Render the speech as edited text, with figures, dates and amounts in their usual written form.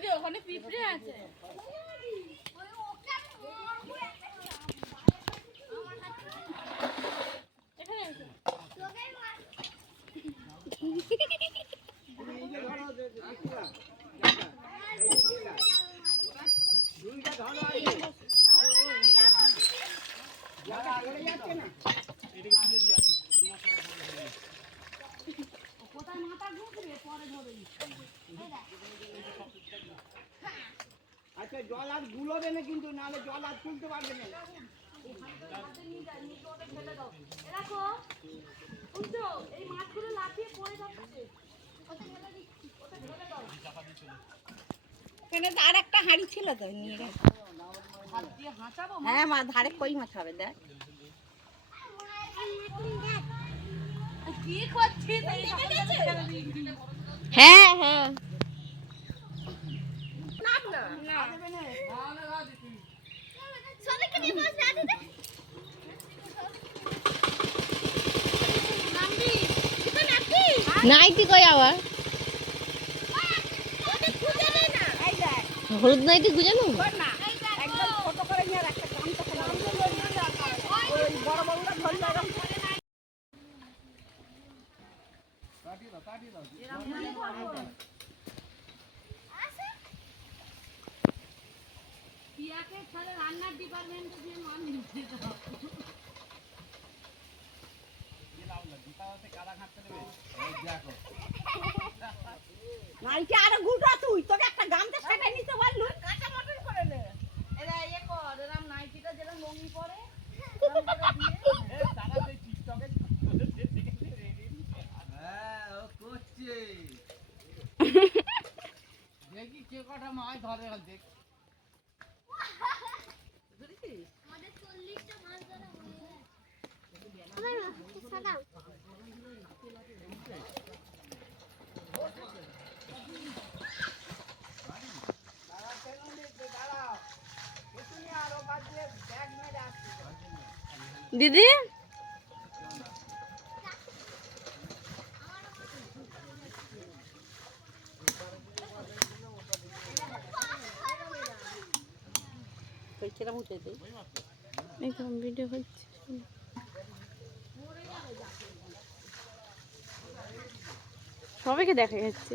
দিদি ওখানে পিঁপড়ে আছে। আচ্ছা জল আর গুলো দেনে কিন্তু নাহলে জল আর তুলতে পারবে না। আর একটা হাঁড়ি ছিল তো নিয়ে গেছে। হ্যাঁ মা ধারে কই মাছ হবে দেখ। হ্যাঁ হ্যাঁ নাইটি কই আবার হলুদ নাইটি গুজে নেব একদম ছোট করে নিয়ে রাখতে বড় বড়রা ধরলে এরকম রান্নার ডিপার্টমেন্টে দিয়ে মান নিতে নাইটি আরে গুটা তুই তোকে একটা গামছা সেটাই নিতে পারলু কাঁচা মটর করে নে এরা ইয়ে কর এরকম নাইটিটা যেরকম লঙ্গি পরে দেখি কে কটা মাছ ধরে দেখ দিদি কিরম উঠেছে একদম ভিডিও হচ্ছে সবাইকে দেখা যাচ্ছে